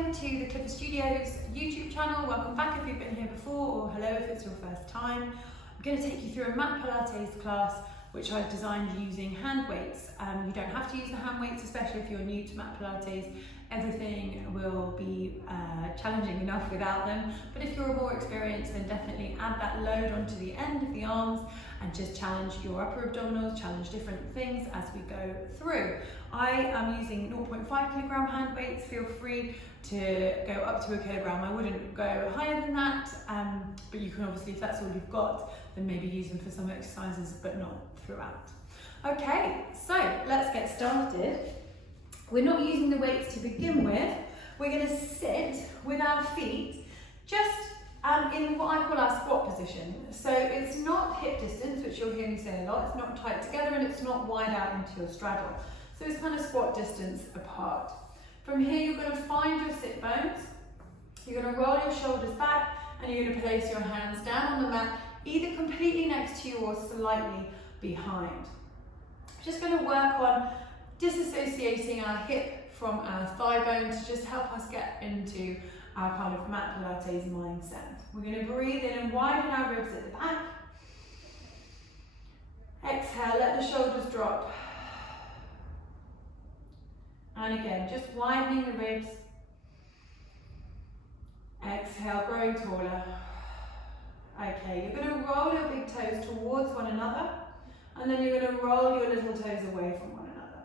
welcome to the Clifford Studios YouTube channel. Welcome back if you've been here before, or hello if it's your first time. I'm going to take you through a mat Pilates class which I've designed using hand weights. You don't have to use the hand weights, especially if you're new to mat Pilates. Everything will be challenging enough without them, but if you're more experienced, then definitely add that load onto the end of the arms and just challenge your upper abdominals, challenge different things as we go through. I am using 0.5 kilogram hand weights. Feel free to go up to a kilogram. I wouldn't go higher than that, but you can obviously, if that's all you've got, then maybe use them for some exercises, but not throughout. Okay, so let's get started. We're not using the weights to begin with. We're going to sit with our feet just in what I call our squat position. So it's not hip distance, which you'll hear me say a lot. It's not tight together and it's not wide out into your straddle. So it's kind of squat distance apart. From here, you're going to find your sit bones. You're going to roll your shoulders back and you're going to place your hands down on the mat, either completely next to you or slightly behind. Just going to work on disassociating our hip from our thigh bone to just help us get into our kind of mat Pilates mindset. We're going to breathe in and widen our ribs at the back. Exhale, let the shoulders drop. And again, just widening the ribs. Exhale, growing taller. Okay, you're going to roll your big toes towards one another, and then you're going to roll your little toes away from one another.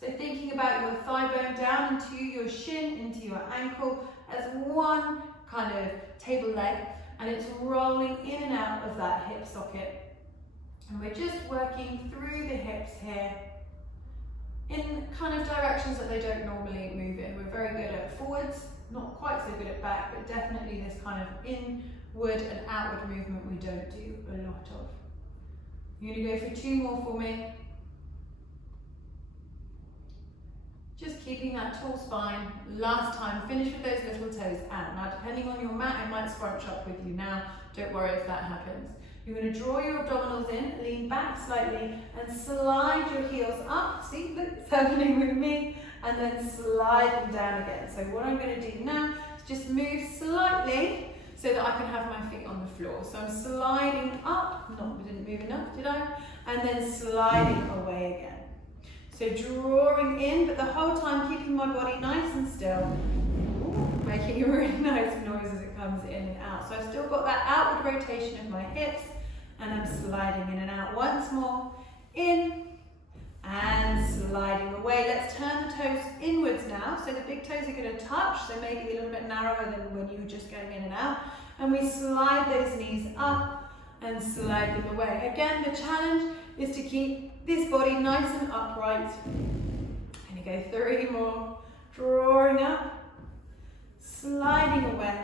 So thinking about your thigh bone down into your shin, into your ankle as one kind of table leg, and it's rolling in and out of that hip socket. And we're just working through the hips here in kind of directions that they don't normally move in. We're very good at forwards, not quite so good at back, but definitely this kind of inward and outward movement we don't do a lot of. You're going to go for 2 more for me. Just keeping that tall spine. Last time, finish with those little toes out. Now, depending on your mat, it might scrunch up with you now. Don't worry if that happens. You're going to draw your abdominals in, lean back slightly, and slide your heels up. See, look, it's happening with me. And then slide them down again. So what I'm going to do now is just move slightly so that I can have my feet on the floor. So I'm sliding up. No, I didn't move enough, did I? And then sliding away again. So drawing in, but the whole time keeping my body nice and still. Ooh, making a really nice noise as it comes in and out. So I've still got that outward rotation of my hips, and I'm sliding in and out once more. In and sliding away. Let's turn the toes inwards now. So the big toes are going to touch, so maybe a little bit narrower than when you were just going in and out. And we slide those knees up and slide them away. Again, the challenge is to keep this body nice and upright. And you go 3 more. Drawing up, sliding away.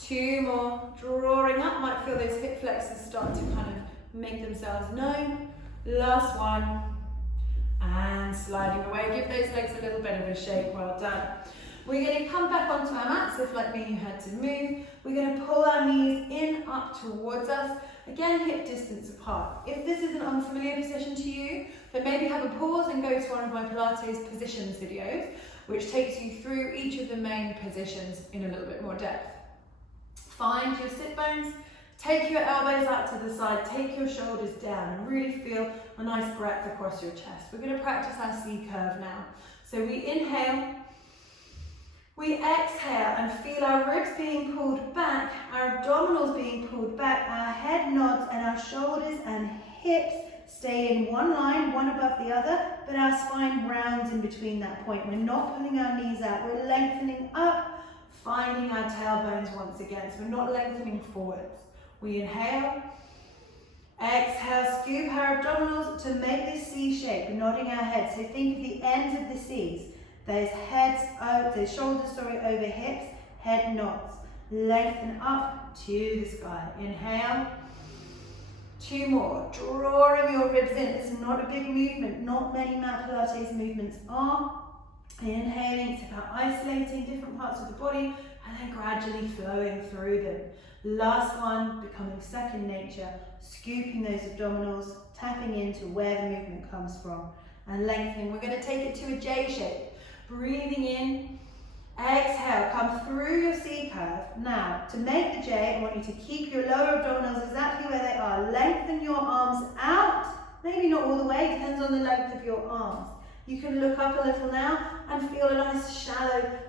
2 more. Drawing up. Might feel those hip flexors start to kind of make themselves known. Last one. And sliding away. Give those legs a little bit of a shake. Well done. We're going to come back onto our mats. If like me you had to move, we're going to pull our knees in up towards us. Again, hip distance apart. If this is an unfamiliar position to you, then maybe have a pause and go to one of my Pilates positions videos, which takes you through each of the main positions in a little bit more depth. Find your sit bones. Take your elbows out to the side, take your shoulders down, and really feel a nice breath across your chest. We're going to practice our C curve now. So we inhale, we exhale, and feel our ribs being pulled back, our abdominals being pulled back, our head nods, and our shoulders and hips stay in one line, one above the other, but our spine rounds in between that point. We're not pulling our knees out, we're lengthening up, finding our tailbones once again, so we're not lengthening forwards. We inhale, exhale, scoop our abdominals to make this C shape, nodding our heads. So think of the ends of the C's. There's shoulders over hips, head nods. Lengthen up to the sky. Inhale. 2 more. Drawing your ribs in. It's not a big movement. Not many mat Pilates movements are. Inhaling, it's about isolating different parts of the body and then gradually flowing through them. Last one, becoming second nature, scooping those abdominals, tapping into where the movement comes from and lengthening. We're going to take it to a J shape. Breathing in Exhale, come through your C curve. Now, to make the J, I want you to keep your lower abdominals exactly where they are. Lengthen your arms out. Maybe not all the way, depends on the length of your arms. You can look up a little now and feel a nice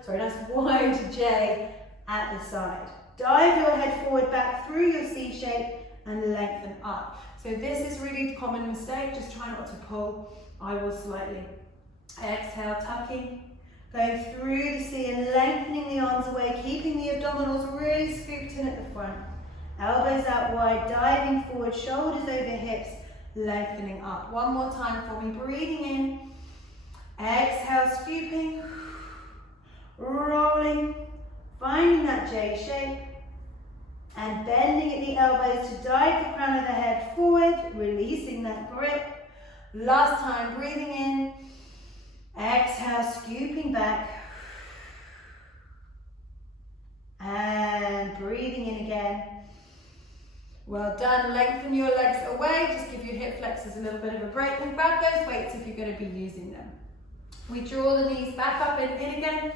nice wide J at the side. Dive your head forward back through your C shape and lengthen up. So this is really a common mistake, just try not to pull. I will slightly. Exhale, tucking. Going through the C and lengthening the arms away, keeping the abdominals really scooped in at the front. Elbows out wide, diving forward, shoulders over hips, lengthening up. One more time for me, breathing in. Exhale, scooping, rolling, finding that J shape, and bending at the elbows to dive the crown of the head forward, releasing that grip. Last time, breathing in. Exhale, scooping back. And breathing in again. Well done. Lengthen your legs away. Just give your hip flexors a little bit of a break and grab those weights if you're going to be using them. We draw the knees back up and in again.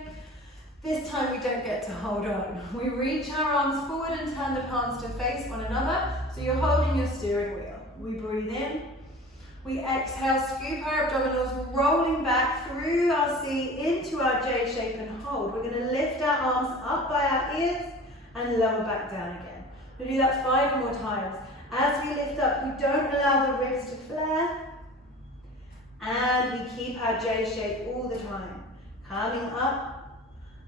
This time we don't get to hold on. We reach our arms forward and turn the palms to face one another. So you're holding your steering wheel. We breathe in. We exhale, scoop our abdominals, rolling back through our C into our J shape and hold. We're going to lift our arms up by our ears and lower back down again. We'll do that 5 more times. As we lift up, we don't allow the ribs to flare. And we keep our J shape all the time. Coming up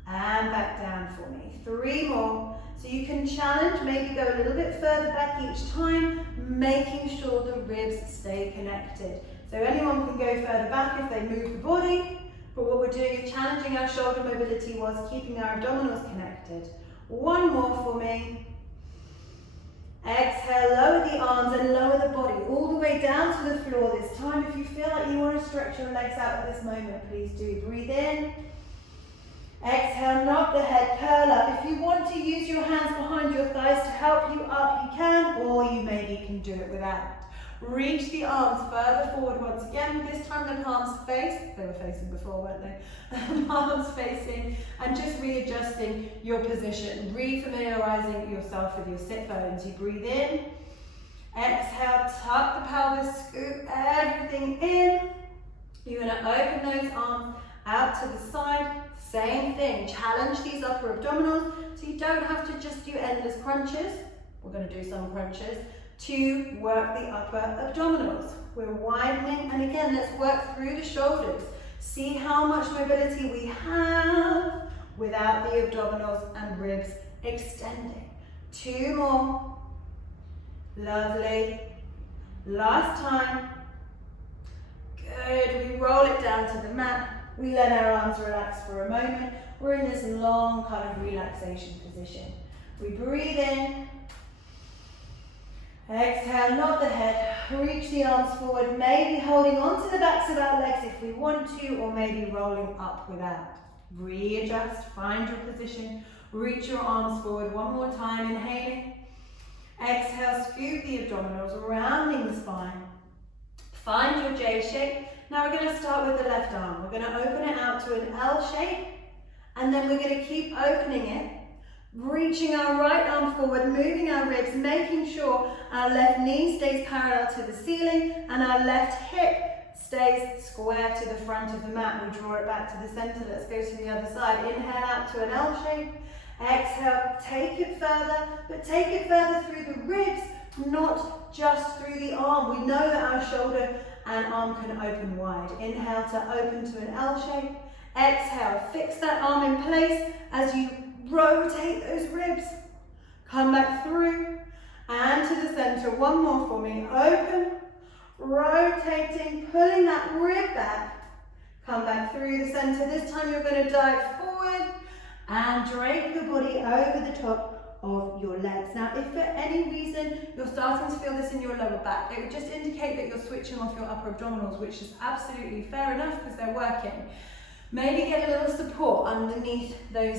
and back down for me. 3 more. So you can challenge, maybe go a little bit further back each time, making sure the ribs stay connected. So anyone can go further back if they move the body, but what we're doing is challenging our shoulder mobility whilst keeping our abdominals connected. 1 more for me. Exhale, lower the arms and lower the body all the way down to the floor this time. If you feel like you want to stretch your legs out at this moment, please do. Breathe in. Exhale, knock the head, curl up. If you want to use your hands behind your thighs to help you up, you can, or you maybe can do it without. Reach the arms further forward once again. This time the palms face. They were facing before, weren't they? Palms facing, and just readjusting your position, refamiliarizing yourself with your sit bones. You breathe in. Exhale, tuck the pelvis, scoop everything in. You're going to open those arms out to the side. Same thing, challenge these upper abdominals so you don't have to just do endless crunches. We're going to do some crunches to work the upper abdominals. We're widening, and again, let's work through the shoulders. See how much mobility we have without the abdominals and ribs extending. 2 more. Lovely. Last time. Good. We roll it down to the mat. We let our arms relax for a moment. We're in this long kind of relaxation position. We breathe in. Exhale, nod the head, reach the arms forward, maybe holding onto the backs of our legs if we want to, or maybe rolling up without. Readjust, find your position, reach your arms forward. 1 more time, inhaling. Exhale, scoop the abdominals, rounding the spine. Find your J shape. Now we're going to start with the left arm. We're going to open it out to an L shape, and then we're going to keep opening it, reaching our right arm forward, moving our ribs, making sure our left knee stays parallel to the ceiling and our left hip stays square to the front of the mat. We draw it back to the center. Let's go to the other side. Inhale out to an L shape. Exhale, take it further, but take it further through the ribs, not just through the arm. We know that our shoulder and arm can open wide. Inhale to open to an L shape. Exhale, fix that arm in place as you rotate those ribs. Come back through and to the center. 1 more for me. Open, rotating, pulling that rib back. Come back through the center. This time you're going to dive forward and drape your body over the top of your legs. Now, if for any reason you're starting to feel this in your lower back, it would just indicate that you're switching off your upper abdominals, which is absolutely fair enough because they're working. Maybe get a little support underneath those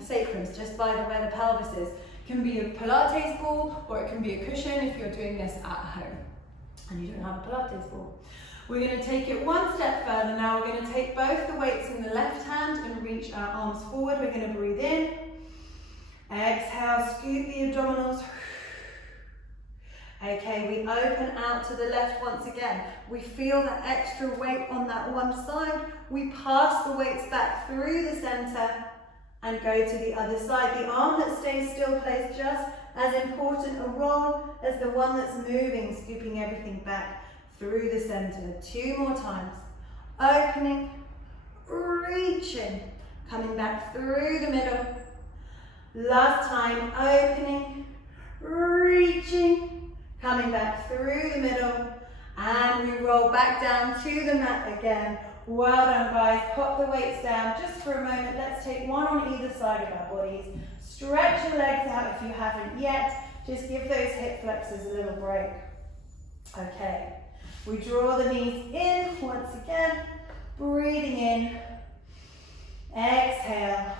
sacrums, just by where the pelvis is. It can be a Pilates ball, or it can be a cushion if you're doing this at home and you don't have a Pilates ball. We're going to take it one step further now. We're going to take both the weights in the left hand and reach our arms forward. We're going to breathe in. Exhale, scoop the abdominals. Okay, we open out to the left once again. We feel that extra weight on that one side. We pass the weights back through the center and go to the other side. The arm that stays still plays just as important a role as the one that's moving, scooping everything back through the center. 2 more times. Opening, reaching, coming back through the middle. Last time, opening, reaching, coming back through the middle, and we roll back down to the mat again. Well done, guys. Pop the weights down just for a moment. Let's take one on either side of our bodies. Stretch your legs out if you haven't yet. Just give those hip flexors a little break. Okay. We draw the knees in once again. Breathing in. Exhale.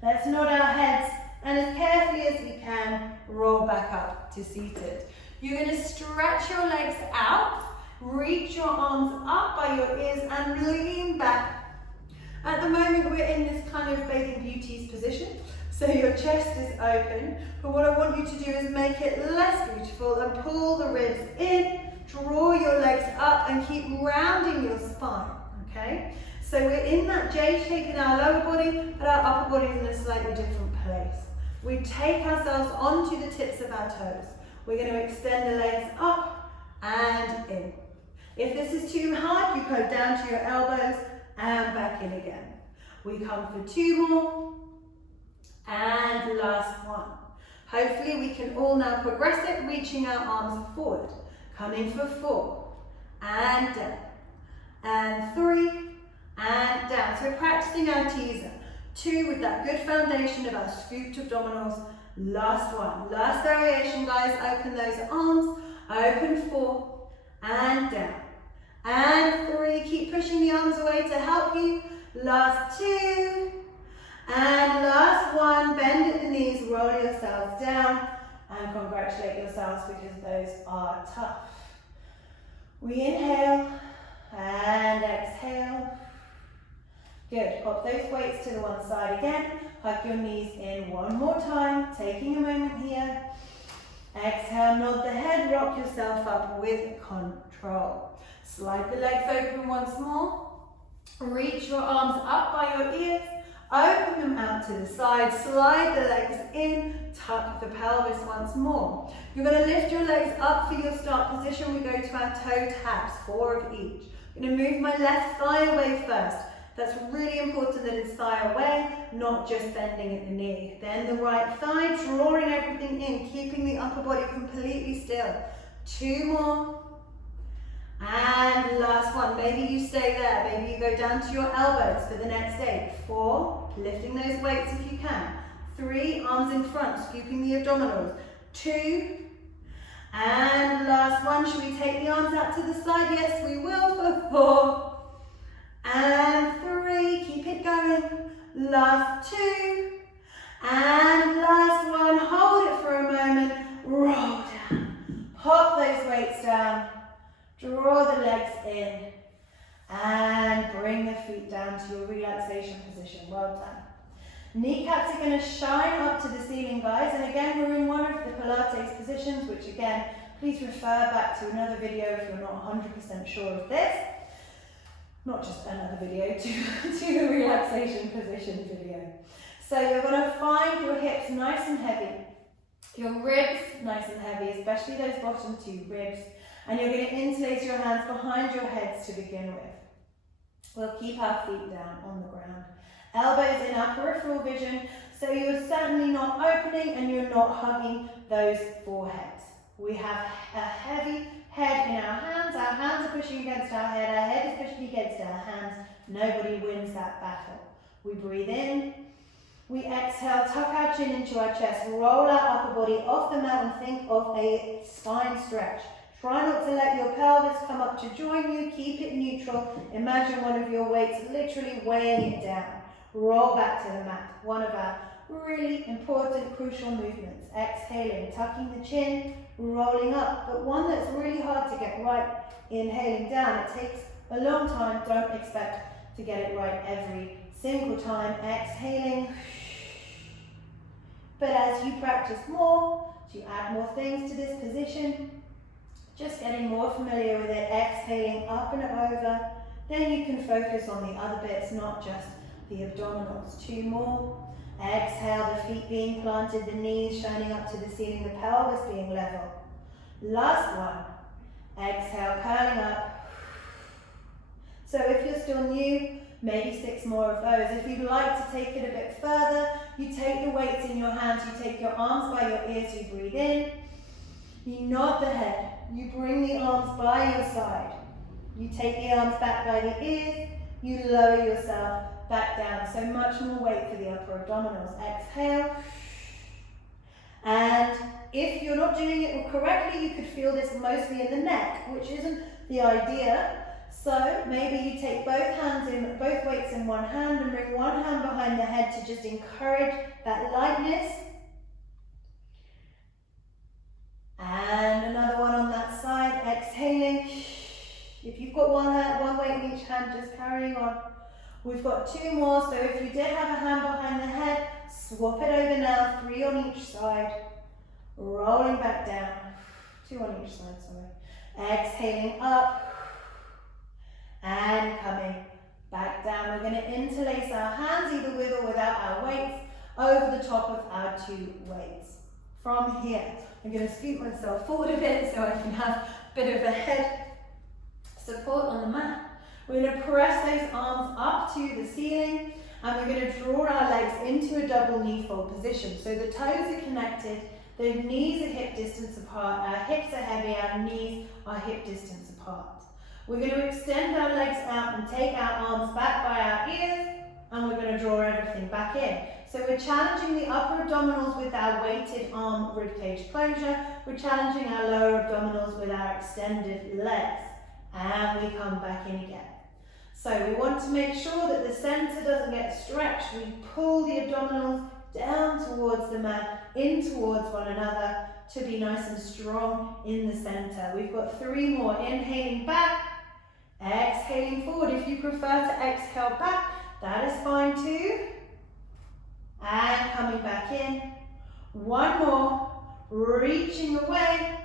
Let's nod our heads, and as carefully as we can, roll back up to seated. You're going to stretch your legs out, reach your arms up by your ears and lean back. At the moment we're in this kind of bathing beauties position, so your chest is open, but what I want you to do is make it less beautiful and pull the ribs in, draw your legs up and keep rounding your spine, okay? So we're in that J shape in our lower body, but our upper body is in a slightly different place. We take ourselves onto the tips of our toes. We're going to extend the legs up and in. If this is too hard, you go down to your elbows and back in again. We come for 2 more, and last one. Hopefully we can all now progress it, reaching our arms forward. Coming for 4, and down, and 3, and down. So we're practicing our teaser. 2 with that good foundation of our scooped abdominals. Last one. Last variation, guys. Open those arms. Open 4, and down. And 3. Keep pushing the arms away to help you. Last 2. And last 1. Bend at the knees. Roll yourselves down. And congratulate yourselves because those are tough. We inhale and exhale. Good. Pop those weights to the one side again. Hug your knees in one more time. Taking a moment here. Exhale, nod the head, rock yourself up with control. Slide the legs open once more. Reach your arms up by your ears. Open them out to the side. Slide the legs in. Tuck the pelvis once more. You're going to lift your legs up for your start position. We go to our toe taps, 4 of each. I'm going to move my left thigh away first. That's really important that it's thigh away, not just bending at the knee. Then the right thigh, drawing everything in, keeping the upper body completely still. 2 more. And last one. Maybe you stay there. Maybe you go down to your elbows for the next 8. 4, lifting those weights if you can. 3, arms in front, scooping the abdominals. 2, and last one. Should we take the arms out to the side? Yes, we will for 4. And 3, keep it going. Last 2, and last one. Hold it for a moment. Roll down. Pop those weights down. Draw the legs in. And bring the feet down to your relaxation position. Well done. Kneecaps are going to shine up to the ceiling, guys. And again, we're in one of the Pilates positions, which again, please refer back to another video if you're not 100% sure of this. Not just another video, to the relaxation position video. So you're going to find your hips nice and heavy, your ribs nice and heavy, especially those bottom 2 ribs, and you're going to interlace your hands behind your heads to begin with. We'll keep our feet down on the ground. Elbows in our peripheral vision, so you're certainly not opening and you're not hugging those foreheads. We have a heavy head in our hands are pushing against our head is pushing against our hands. Nobody wins that battle. We breathe in, we exhale, tuck our chin into our chest, roll our upper body off the mat and think of a spine stretch. Try not to let your pelvis come up to join you, keep it neutral. Imagine one of your weights literally weighing it down. Roll back to the mat. One of our really important, crucial movements. Exhaling, tucking the chin, rolling up, but one that's really hard to get right. Inhaling down, it takes a long time. Don't expect to get it right every single time. Exhaling. But as you practice more, as you add more things to this position, just getting more familiar with it, exhaling up and over, then you can focus on the other bits, not just the abdominals. 2 more. Exhale, the feet being planted, the knees shining up to the ceiling, the pelvis being level. Last one. Exhale, curling up. So if you're still new, maybe 6 more of those. If you'd like to take it a bit further, you take the weights in your hands, you take your arms by your ears, you breathe in, you nod the head, you bring the arms by your side, you take the arms back by the ears, you lower yourself back down. So much more weight for the upper abdominals. Exhale. And if you're not doing it correctly, you could feel this mostly in the neck, which isn't the idea. So maybe you take both weights in one hand and bring one hand behind the head to just encourage that lightness. And another one on that side, exhaling. If you've got one weight in each hand, just carrying on. We've got 2 more, so if you did have a hand behind the head, swap it over now, 3 on each side. Rolling back down. 2 on each side, sorry. Exhaling up. And coming back down. We're going to interlace our hands either with or without our weights over the top of our 2 weights. From here, I'm going to scoot myself forward a bit so I can have a bit of a head support on the mat. We're going to press those arms up to the ceiling and we're going to draw our legs into a double knee fold position. So the toes are connected, the knees are hip distance apart, our hips are heavy, our knees are hip distance apart. We're going to extend our legs out and take our arms back by our ears and we're going to draw everything back in. So we're challenging the upper abdominals with our weighted arm ribcage closure. We're challenging our lower abdominals with our extended legs. And we come back in again. So we want to make sure that the center doesn't get stretched. We pull the abdominals down towards the mat, in towards one another to be nice and strong in the center. We've got 3 more. Inhaling back, exhaling forward. If you prefer to exhale back, that is fine too. And coming back in. 1 more. Reaching away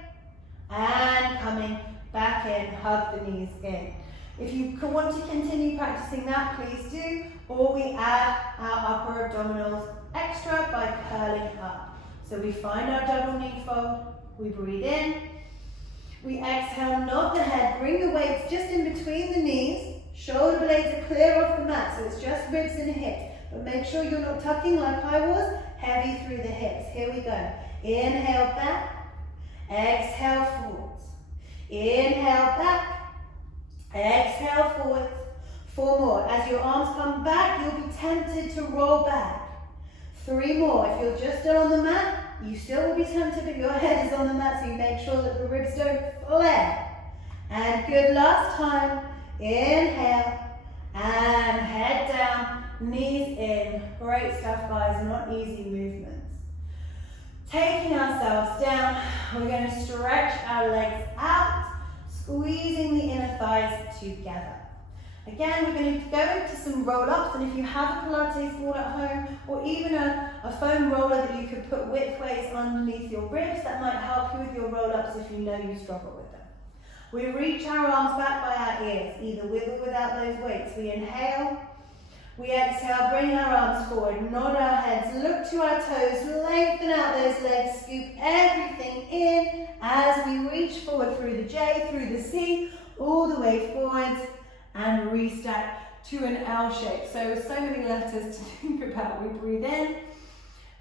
and coming back in. Hug the knees in. If you want to continue practicing that, please do. Or we add our upper abdominals extra by curling up. So we find our double knee fold. We breathe in. We exhale, nod the head, bring the weights just in between the knees. Shoulder blades are clear off the mat, so it's just ribs and hips. But make sure you're not tucking like I was, heavy through the hips. Here we go. Inhale back, exhale forwards. Inhale back, exhale forwards. 4 more. As your arms come back, you'll be tempted to roll back. 3 more. If you're just still on the mat, you still will be tempted, but your head is on the mat, so you make sure that the ribs don't flare. And good, last time. Inhale, and head down, knees in. Great stuff, guys, not easy movements. Taking ourselves down, we're going to stretch our legs out, squeezing the inner thighs together. Again, we're going to go into some roll-ups, and if you have a Pilates ball at home, or even a foam roller that you could put widthways underneath your ribs, that might help you with your roll-ups if you know you struggle with them. We reach our arms back by our ears, either with or without those weights. We inhale, we exhale, bring our arms forward, nod our heads, look to our toes, lengthen out those legs, scoop everything in as we reach forward through the J, through the C, all the way forwards, and restack to an L shape. So many letters to think about. We breathe in,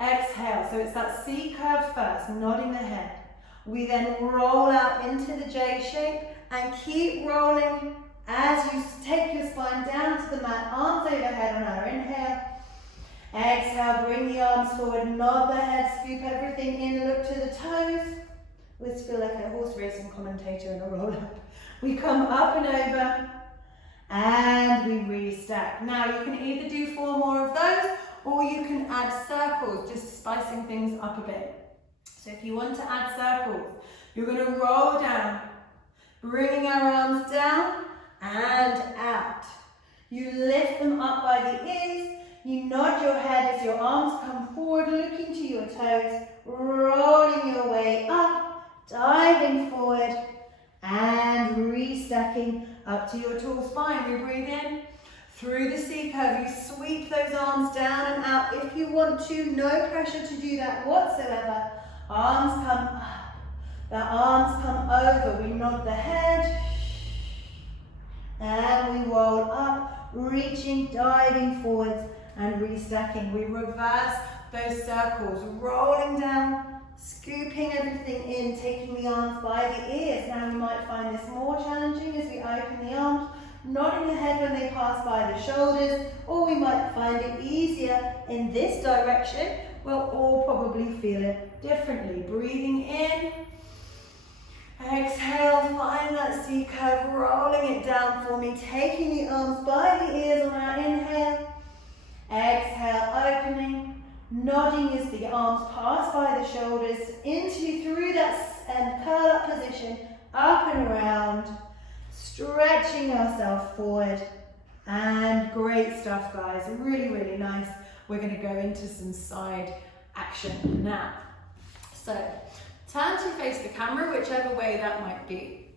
exhale. So it's that C curve first, nodding the head. We then roll out into the J shape and keep rolling as you take your spine down to the mat, arms overhead on our inhale. Exhale, bring the arms forward, nod the head, scoop everything in, look to the toes. Let's feel like a horse racing commentator in a roll-up. We come up and over, and we restack. Now you can either do 4 more of those, or you can add circles, just spicing things up a bit. So if you want to add circles, You're going to roll down, bringing our arms down and out. You lift them up by the ears. You nod your head as your arms come forward, looking to your toes, rolling your way up, diving forward, and restacking up to your tall spine. We breathe in through the C curve. You sweep those arms down and out. If you want to, no pressure to do that whatsoever. Arms come up, the arms come over. We nod the head, and we roll up, reaching, diving forwards, and restacking. We reverse those circles, rolling down, scooping everything in, taking the arms by the ears. Now we might find this more challenging as we open the arms, nodding the head when they pass by the shoulders, or we might find it easier in this direction. We'll all probably feel it differently. Breathing in, exhale, find that C curve, rolling it down for me, taking the arms by the ears on our inhale. Exhale, opening, nodding as the arms pass by the shoulders, through that curl up position, up and around, stretching ourselves forward. And great stuff, guys, really, really nice. We're going to go into some side action now. So, turn to face the camera, whichever way that might be.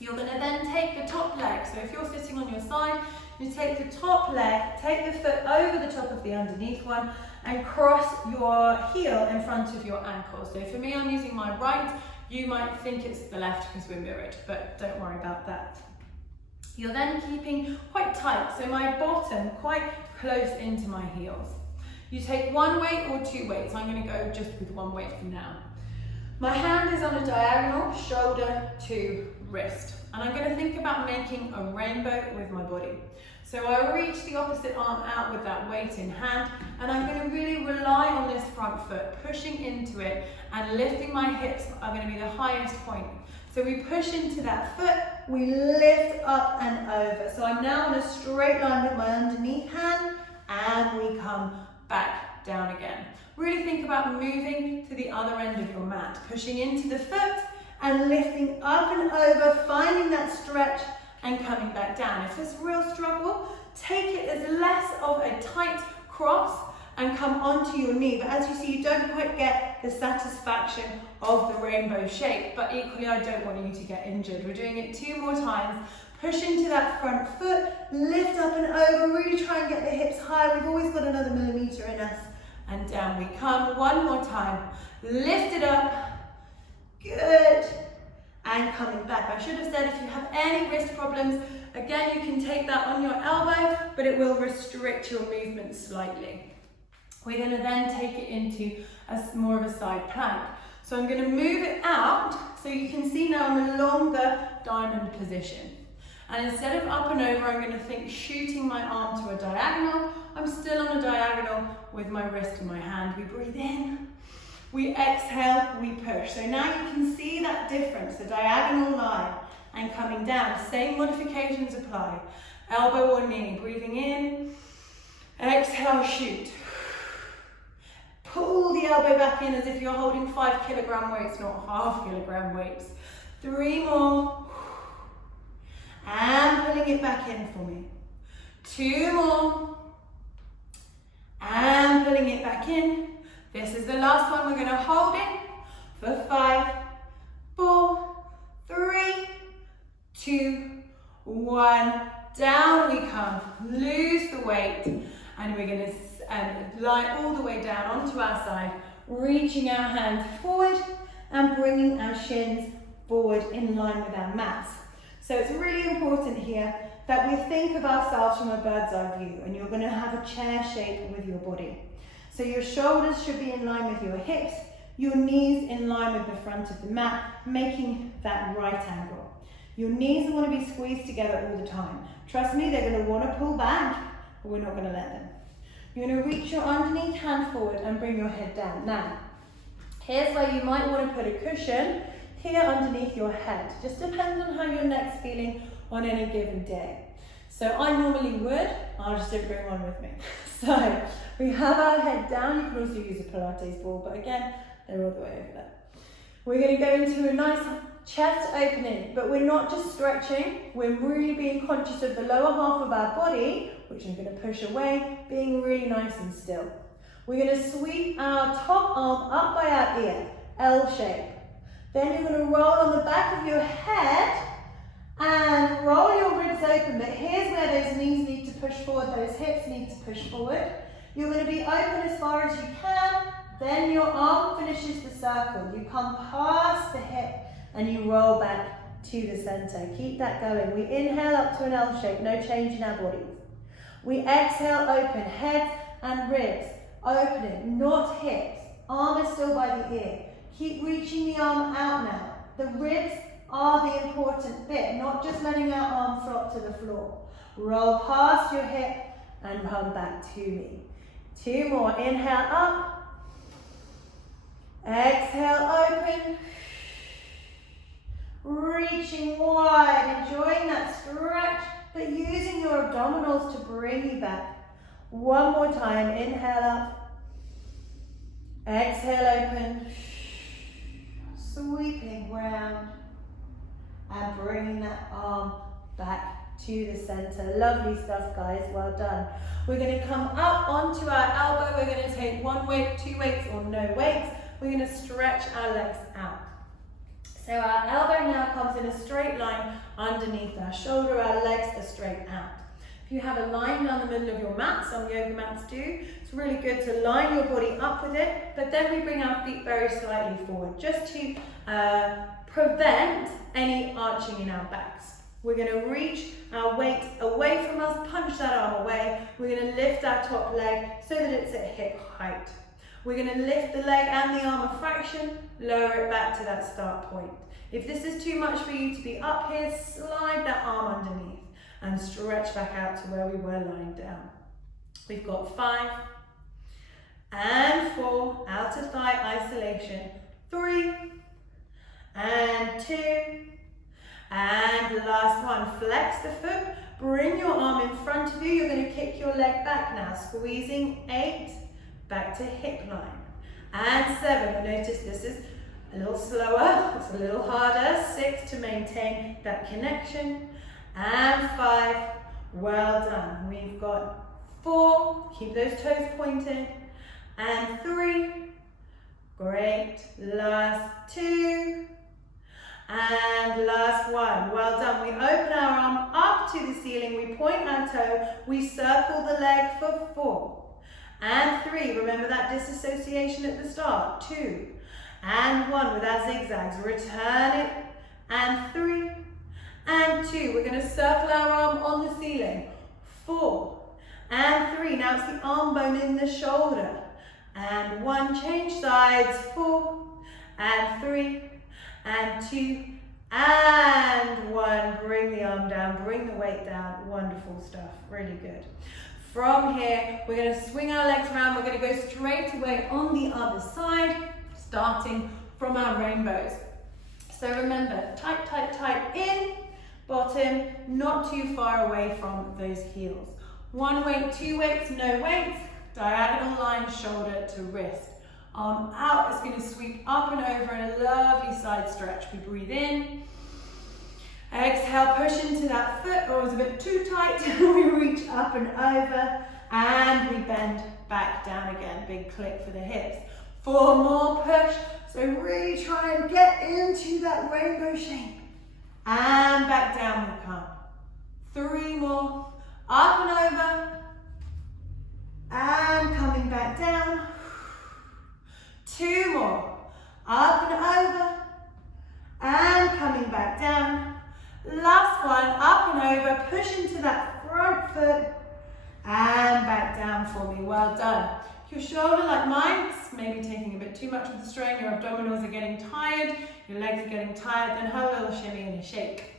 You're going to then take the top leg. So if you're sitting on your side, you take the top leg, take the foot over the top of the underneath one, and cross your heel in front of your ankle. So for me, I'm using my right. You might think it's the left because we're mirrored, but don't worry about that. You're then keeping quite tight, so my bottom quite close into my heels. You take one weight or two weights. I'm going to go just with one weight for now. My hand is on a diagonal, shoulder to wrist. And I'm going to think about making a rainbow with my body. So I reach the opposite arm out with that weight in hand, and I'm going to really rely on this front foot, pushing into it and lifting my hips are going to be the highest point. So we push into that foot, we lift up and over. So I'm now on a straight line with my underneath hand, and we come back down again. Really think about moving to the other end of your mat, pushing into the foot and lifting up and over, finding that stretch and coming back down. If it's a real struggle, take it as less of a tight cross and come onto your knee. But as you see, you don't quite get the satisfaction of the rainbow shape, but equally I don't want you to get injured. We're doing it 2 more times. Push into that front foot, lift up and over, really try and get the hips high. We've always got another millimeter in us. And down we come. 1 more time. Lift it up. Good. And coming back. I should have said if you have any wrist problems, again, you can take that on your elbow, but it will restrict your movement slightly. We're going to then take it into more of a side plank. So I'm going to move it out so you can see now I'm a longer diamond position. And instead of up and over, I'm going to think shooting my arm to a diagonal. I'm still on a diagonal with my wrist in my hand. We breathe in, we exhale, we push. So now you can see that difference, the diagonal line and coming down. Same modifications apply. Elbow or knee, breathing in, exhale, shoot. Pull the elbow back in as if you're holding 5 kilogram weights, not half kilogram weights. 3 more. And pulling it back in for me. 2 more. And pulling it back in. This is the last one. We're going to hold it for 5, 4, 3, 2, 1. Down we come. Lose the weight. And we're going to lie all the way down onto our side, reaching our hands forward and bringing our shins forward in line with our mats. So it's really important here that we think of ourselves from a bird's eye view, and you're going to have a chair shape with your body. So your shoulders should be in line with your hips, your knees in line with the front of the mat, making that right angle. Your knees want to be squeezed together all the time. Trust me, they're going to want to pull back, but we're not going to let them. You're going to reach your underneath hand forward and bring your head down. Now, here's where you might want to put a cushion here underneath your head. Just depends on how your neck's feeling on any given day. So I normally would, I just didn't bring one with me. So we have our head down. You can also use a Pilates ball, but again, they're all the way over there. We're going to go into a nice chest opening, but we're not just stretching, we're really being conscious of the lower half of our body, which I'm going to push away, being really nice and still. We're going to sweep our top arm up by our ear, L shape. Then you're going to roll on the back of your head and roll your ribs open, but here's where those knees need to push forward, those hips need to push forward. You're going to be open as far as you can, then your arm finishes the circle. You come past the hip and you roll back to the center. Keep that going. We inhale up to an L shape, no change in our bodies. We exhale, open, head and ribs, opening, not hips. Arm is still by the ear. Keep reaching the arm out now. The ribs are the important bit, not just letting our arm drop to the floor. Roll past your hip and come back to me. 2 more. Inhale up. Exhale, open. Reaching wide, enjoying that stretch, but using your abdominals to bring you back. 1 more time. Inhale up. Exhale, open. Sweeping round. And bringing that arm back to the center. Lovely stuff, guys. Well done. We're going to come up onto our elbow. We're going to take 1 weight, 2 weights, or no weights. We're going to stretch our legs out. So our elbow now comes in a straight line underneath our shoulder. Our legs are straight out. If you have a line down the middle of your mat, some yoga mats do, it's really good to line your body up with it, but then we bring our feet very slightly forward, just to prevent any arching in our backs. We're going to reach our weight away from us, punch that arm away. We're going to lift our top leg so that it's at hip height. We're going to lift the leg and the arm a fraction, lower it back to that start point. If this is too much for you to be up here, slide that arm underneath and stretch back out to where we were lying down. We've got 5 and 4, outer thigh isolation, 3 and 2, and last one. Flex the foot, bring your arm in front of you. You're going to kick your leg back now, squeezing 8, back to hip line, and 7. Notice this is a little slower, it's a little harder. 6 to maintain that connection, and 5. Well done. We've got 4, keep those toes pointed, and 3. Great. Last 2. And last 1. Well done. We open our arm up to the ceiling. We point our toe. We circle the leg for 4. And 3. Remember that disassociation at the start. 2. And 1 with our zigzags. Return it. And 3. And 2. We're going to circle our arm on the ceiling. 4. And 3. Now it's the arm bone in the shoulder. And 1. Change sides. 4. And 3. And 2, and 1. Bring the arm down, bring the weight down. Wonderful stuff, really good. From here, we're going to swing our legs around. We're going to go straight away on the other side, starting from our rainbows. So remember, tight, tight, tight in, bottom, not too far away from those heels. 1 weight, 2 weights, no weights, diagonal line, shoulder to wrist. Arm out, it's going to sweep up and over in a lovely side stretch. We breathe in. Exhale, push into that foot, or it was a bit too tight. We reach up and over, and we bend back down again. Big click for the hips. 4 more, push. So really try and get into that rainbow shape. And back down we come. 3 more, up and over, and coming back down. 2 more, up and over, and coming back down. Last one, up and over, push into that front foot, and back down for me. Well done. If your shoulder, like mine, is maybe taking a bit too much of the strain, your abdominals are getting tired, your legs are getting tired, then have a little shimmy and a shake.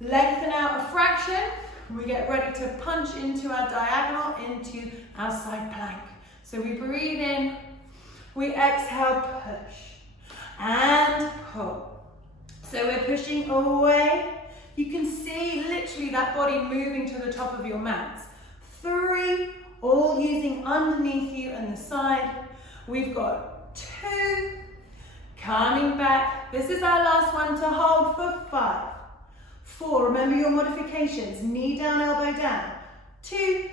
Lengthen out a fraction. We get ready to punch into our diagonal, into our side plank. So we breathe in. We exhale, push, and pull. So we're pushing away. You can see literally that body moving to the top of your mats. 3, all using underneath you and the side. We've got 2, Coming back. This is our last one to hold for 5, 4. Remember your modifications. Knee down, elbow down. 2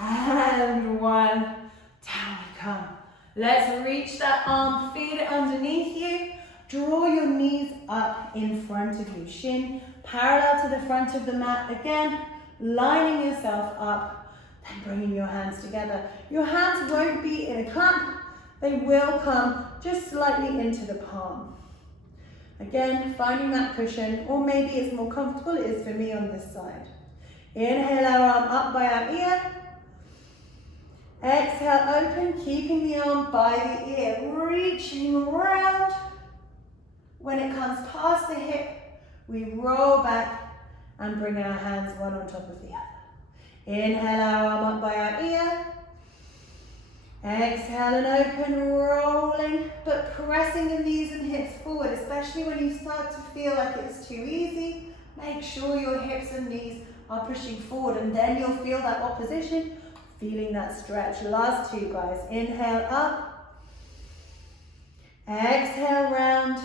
and 1. Down we come. Let's reach that arm, feel it underneath you. Draw your knees up in front of you. Shin parallel to the front of the mat. Again, lining yourself up, then bringing your hands together. Your hands won't be in a clamp. They will come just slightly into the palm. Again, finding that cushion, or maybe it's more comfortable, it is for me on this side. Inhale our arm up by our ear. Exhale, open, keeping the arm by the ear, reaching around. When it comes past the hip, we roll back and bring our hands one on top of the other. Inhale our arm up by our ear. Exhale and open, rolling, but pressing the knees and hips forward, especially when you start to feel like it's too easy. Make sure your hips and knees are pushing forward, and then you'll feel that opposition, feeling that stretch. Last 2, guys. Inhale up. Exhale round.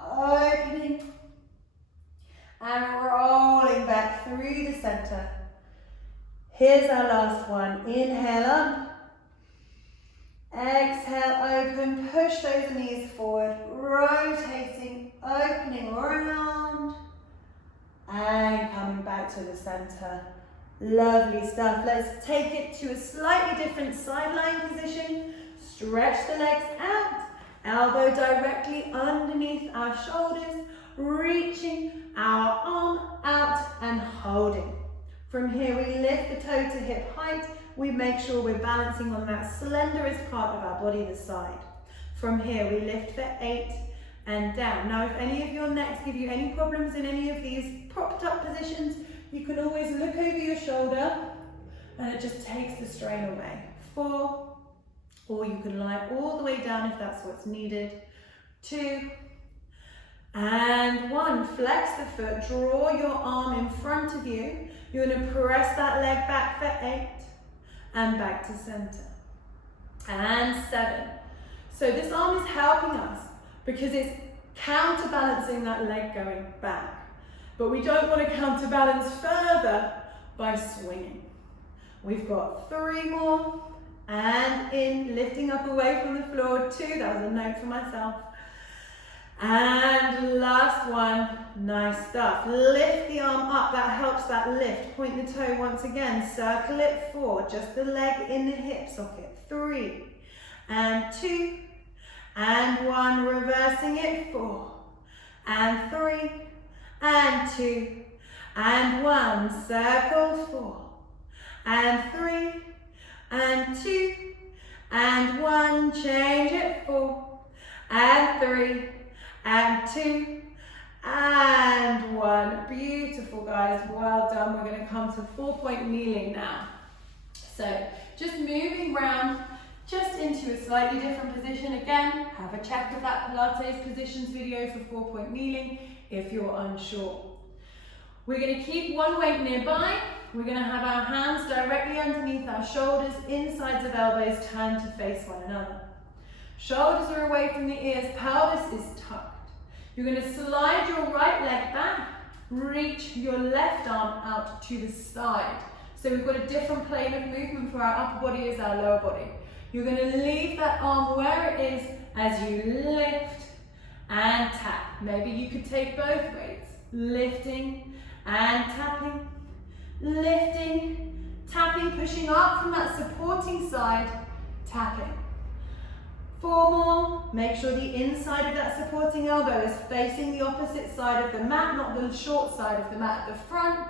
Opening. And rolling back through the center. Here's our last one. Inhale up. Exhale, open. Push those knees forward. Rotating, opening around. And coming back to the center. Lovely stuff. Let's take it to a slightly different side lying position. Stretch the legs out. Elbow directly underneath our shoulders. Reaching our arm out and holding. From here, we lift the toe to hip height. We make sure we're balancing on that slenderest part of our body, the side. From here, we lift for 8 and down. Now, if any of your necks give you any problems in any of these propped up positions, you can always look over your shoulder and it just takes the strain away. 4, or you can lie all the way down if that's what's needed. 2, and 1. Flex the foot, draw your arm in front of you. You're going to press that leg back for 8 and back to center. And 7. So this arm is helping us because it's counterbalancing that leg going back. But we don't want to counterbalance further by swinging. We've got 3 more. And in, lifting up away from the floor. 2, that was a note for myself. And last one, nice stuff. Lift the arm up, that helps that lift. Point the toe once again, circle it 4, just the leg in the hip socket. 3, and 2, and 1, reversing it 4, and 3, and 2, and 1, circle 4, and 3, and 2, and 1, change it 4, and 3, and 2, and 1. Beautiful, guys. Well done. We're going to come to 4-point kneeling now. So just moving around, just into a slightly different position. Again, have a check of that Pilates positions video for 4-point kneeling if you're unsure. We're going to keep one weight nearby. We're going to have our hands directly underneath our shoulders, insides of elbows turned to face one another. Shoulders are away from the ears, pelvis is tucked. You're going to slide your right leg back, reach your left arm out to the side. So we've got a different plane of movement for our upper body as our lower body. You're going to leave that arm where it is as you lift and tap. Maybe you could take both weights, lifting and tapping, lifting, tapping, pushing up from that supporting side, tapping. 4 more. Make sure the inside of that supporting elbow is facing the opposite side of the mat, not the short side of the mat at the front.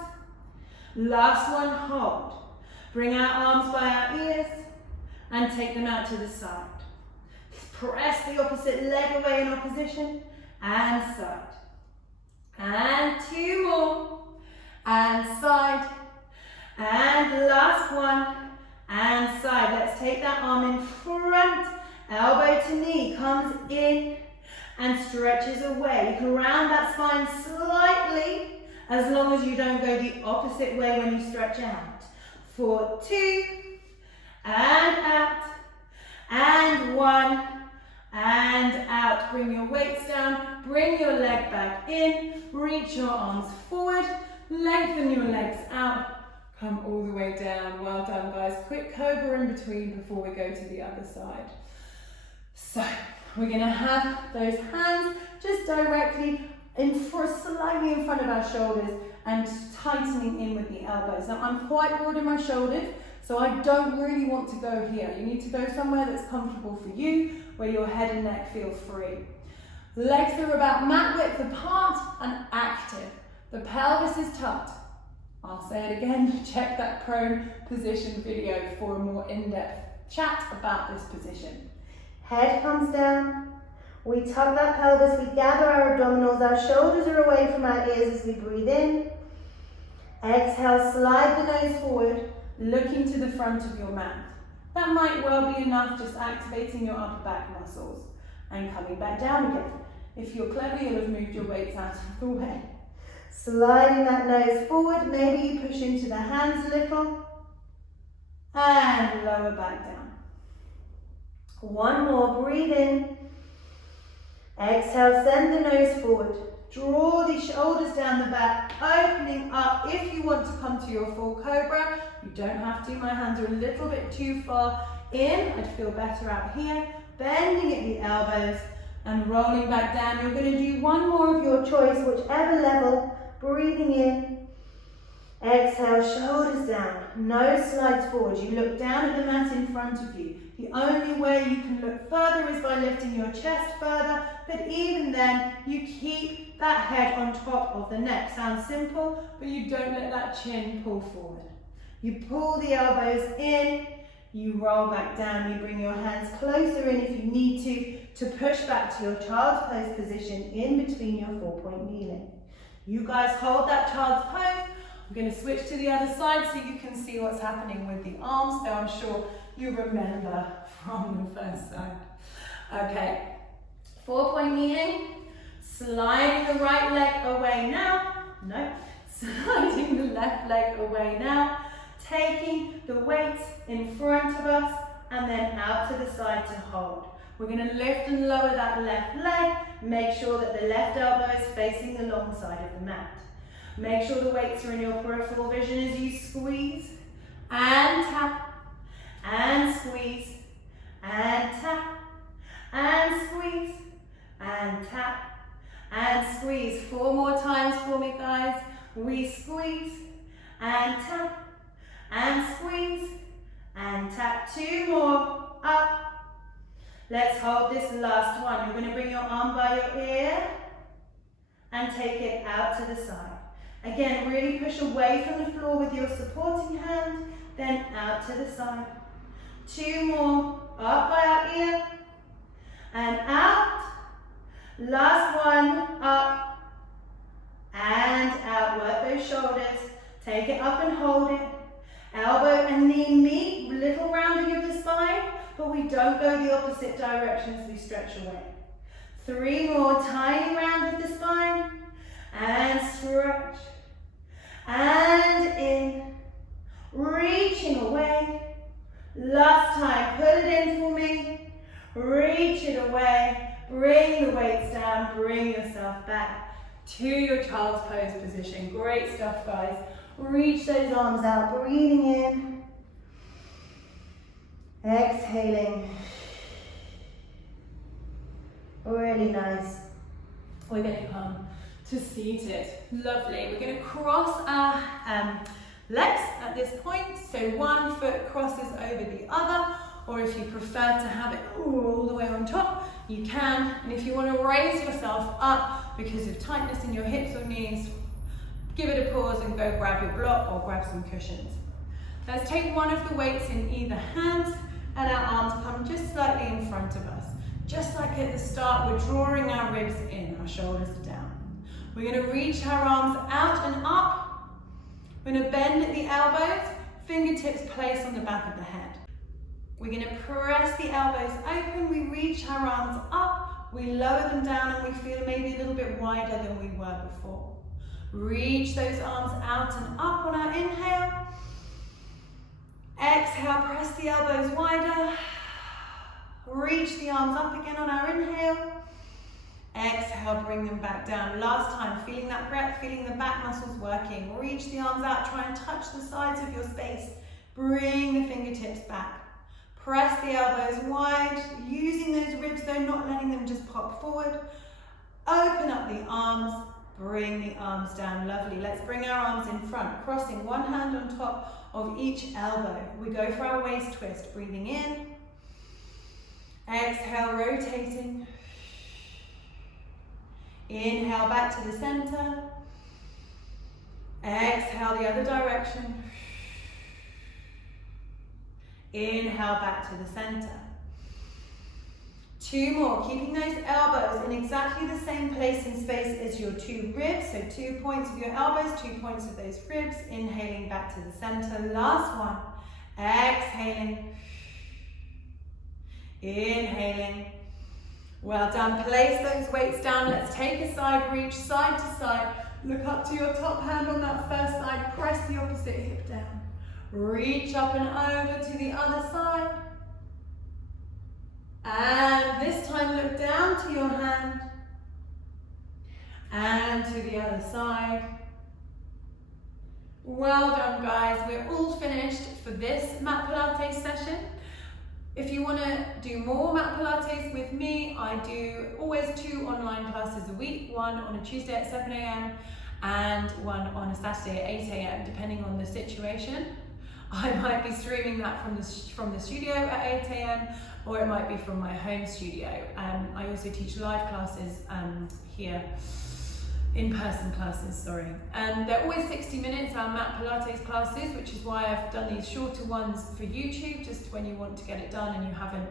Last one, hold. Bring our arms by our ears and take them out to the side. Press the opposite leg away in opposition and side. And 2 more. And side. And last one. And side. Let's take that arm in front. Elbow to knee comes in and stretches away. You can round that spine slightly as long as you don't go the opposite way when you stretch out. For 2, and out, and 1, and out. Bring your weights down, bring your leg back in, reach your arms forward, lengthen your legs out, come all the way down. Well done, guys. Quick Cobra in between before we go to the other side. So we're going to have those hands just directly slightly in front of our shoulders and tightening in with the elbows. Now I'm quite broad in my shoulders, so I don't really want to go here. You need to go somewhere that's comfortable for you, where your head and neck feel free. Legs are about mat width apart and active. The pelvis is tucked. I'll say it again, check that prone position video for a more in-depth chat about this position. Head comes down, we tuck that pelvis, we gather our abdominals, our shoulders are away from our ears as we breathe in. Exhale, slide the nose forward, looking to the front of your mat. That might well be enough, just activating your upper back muscles and coming back down again. If you're clever, you'll have moved your weights out of the way. Sliding that nose forward, maybe you push into the hands a little and lower back down. One more, breathe in. Exhale, send the nose forward. Draw the shoulders down the back, opening up. If you want to come to your full Cobra, you don't have to. My hands are a little bit too far in. I'd feel better out here. Bending at the elbows and rolling back down. You're going to do one more of your choice, whichever level. Breathing in. Exhale, shoulders down. Nose slides forward. You look down at the mat in front of you. The only way you can look further is by lifting your chest further, but even then, you keep that head on top of the neck. Sounds simple, but you don't let that chin pull forward. You pull the elbows in, you roll back down, you bring your hands closer in if you need to push back to your child's pose position in between your 4-point kneeling. You guys hold that child's pose. I'm going to switch to the other side so you can see what's happening with the arms, so I'm sure you remember from the first side. Okay, 4-point kneeling, sliding the right leg away now. No, sliding the left leg away now. Taking the weight in front of us and then out to the side to hold. We're going to lift and lower that left leg. Make sure that the left elbow is facing the long side of the mat. Make sure the weights are in your peripheral vision as you squeeze and tap and squeeze and tap and squeeze and tap and squeeze. 4 more times for me, guys. We squeeze and tap and squeeze and tap. 2 more, up. Let's hold this last one. You're going to bring your arm by your ear and take it out to the side. Again, really push away from the floor with your supporting hand, then out to the side. 2 more, up by our ear and out. Last one, up and out. Work those shoulders. Take it up and hold it. Elbow and knee meet, little rounding of the spine, but we don't go the opposite direction as we stretch away. 3 more, tiny round of the spine, and stretch, and in, reaching away. Last time, put it in for me, reach it away, bring the weights down, bring yourself back to your child's pose position. Great stuff, guys. Reach those arms out, breathing in, exhaling. Really nice. We're going to come to seated. Lovely. We're going to cross our legs at this point. So one foot crosses over the other, or if you prefer to have it all the way on top, you can. And if you want to raise yourself up because of tightness in your hips or knees, give it a pause and go grab your block or grab some cushions. Let's take one of the weights in either hand and our arms come just slightly in front of us. Just like at the start, we're drawing our ribs in, our shoulders are down. We're going to reach our arms out and up. We're going to bend at the elbows, fingertips place on the back of the head. We're going to press the elbows open, we reach our arms up, we lower them down and we feel maybe a little bit wider than we were before. Reach those arms out and up on our inhale. Exhale, press the elbows wider. Reach the arms up again on our inhale. Exhale, bring them back down. Last time, feeling that breath, feeling the back muscles working. Reach the arms out, try and touch the sides of your space. Bring the fingertips back. Press the elbows wide, using those ribs though, not letting them just pop forward. Open up the arms, bring the arms down. Lovely. Let's bring our arms in front, crossing one hand on top of each elbow. We go for our waist twist, breathing in. Exhale, rotating. Inhale back to the center. Exhale the other direction. Inhale back to the center. 2 more, keeping those elbows in exactly the same place in space as your 2 ribs. So 2 points of your elbows, 2 points of those ribs. Inhaling back to the center. Last one. Exhaling. Inhaling. Well done. Place those weights down. Let's take a side reach, side to side. Look up to your top hand on that first side. Press the opposite hip down. Reach up and over to the other side. And this time look down to your hand. And to the other side. Well done, guys. We're all finished for this mat Pilates session. If you want to do more mat Pilates with me, I do always 2 online classes a week, one on a Tuesday at 7 a.m. and one on a Saturday at 8 a.m. depending on the situation. I might be streaming that from the studio at 8 a.m. or it might be from my home studio. I also teach live classes here, in-person classes, sorry. And they're always 60 minutes, our mat Pilates classes, which is why I've done these shorter ones for YouTube, just when you want to get it done and you haven't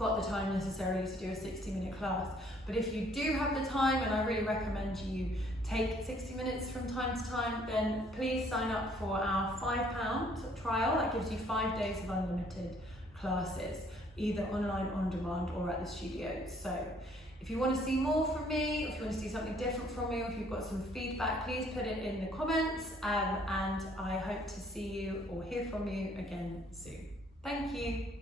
got the time necessarily to do a 60-minute class. But if you do have the time, and I really recommend you take 60 minutes from time to time, then please sign up for our £5 trial. That gives you 5 days of unlimited classes, either online, on demand, or at the studio. So if you want to see more from me, if you want to see something different from me, or if you've got some feedback, please put it in the comments, and I hope to see you or hear from you again soon. Thank you.